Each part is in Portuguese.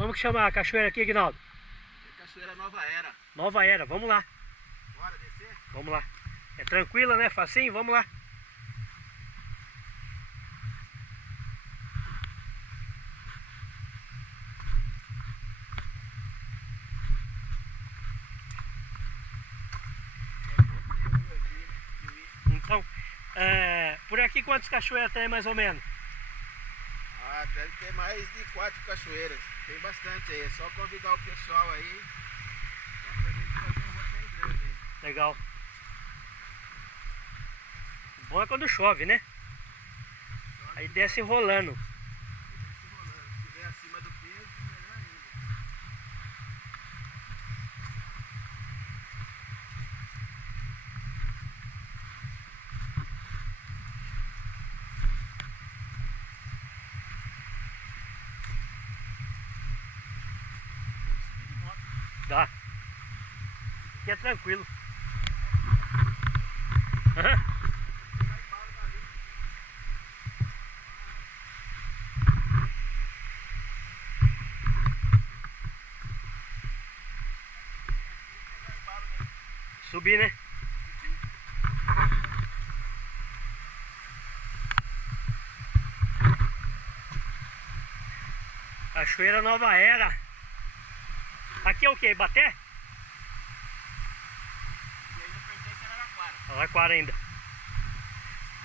Como que chama a cachoeira aqui, Aguinaldo? Cachoeira Nova Era. Nova Era, vamos lá. Bora descer? Vamos lá. É tranquila, né? Facinho, vamos lá. Então, por aqui quantas cachoeiras tem mais ou menos? Ah, deve ter mais de 4 cachoeiras. Tem bastante aí. É só convidar o pessoal aí. Dá pra gente fazer um roteiro grande aí. Legal. O bom é quando chove, né? Aí desce rolando. Se estiver acima do peso, melhor ainda. Dá. Aqui é tranquilo. Subir, né? Cachoeira Nova Era. Aqui é o que? Ibaté? E ainda pertence a Araraquara. Araraquara ainda.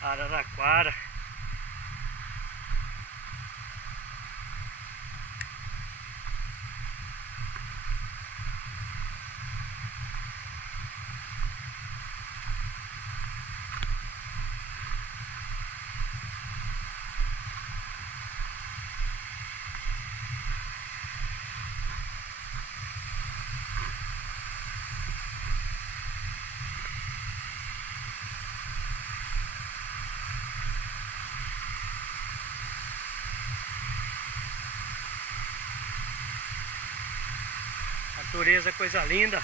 Araraquara. Natureza, coisa linda.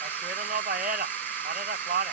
Cachoeira Nova Era, Araraquara.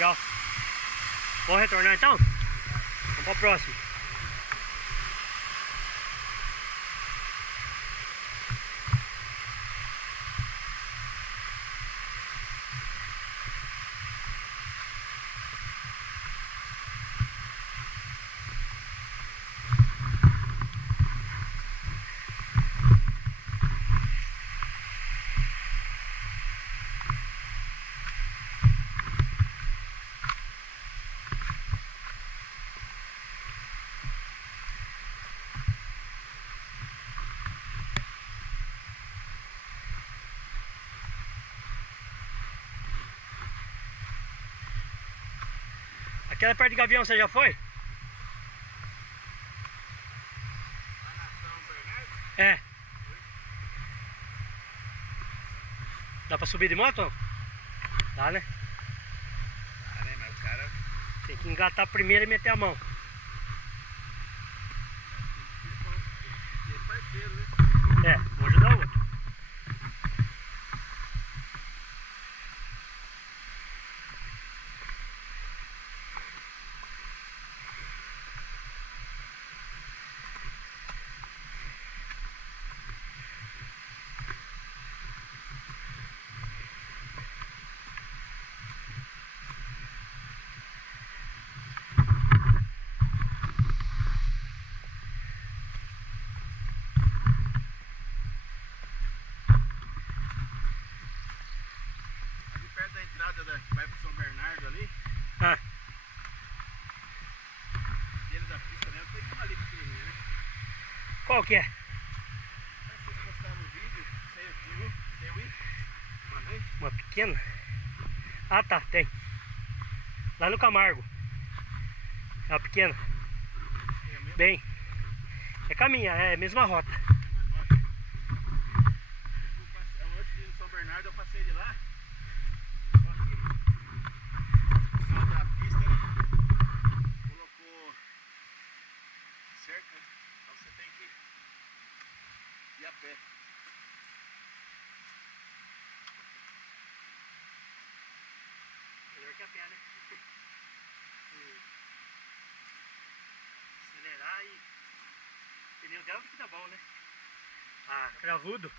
Legal. Vamos retornar então? Vamos para a próxima. Aquela perto de Gavião você já foi? A Nação Bernardo? É. Dá pra subir de moto? Dá, né? Ah, né? Mas o cara Tem que engatar primeiro e meter a mão. tem que ser parceiro, né? É, vou ajudar o outro. Ali perto da entrada que vai pro São Bernardo ali, Ah, dentro da pista mesmo, tem uma ali pequenininha, né? qual que é? Aí vocês postaram um vídeo, você viu? Você viu? Uma vez? Uma pequena? Ah tá, tem. Lá no Camargo. É uma pequena. É a mesma Bem. É caminha, é a mesma rota. rocha. Antes de ir no São Bernardo eu passei de lá. Só que o pessoal da pista colocou cerca, então você tem que ir a pé. Melhor que a pé, né? Acelerar e... O pneu dela que tá bom, né? Ah, cravudo.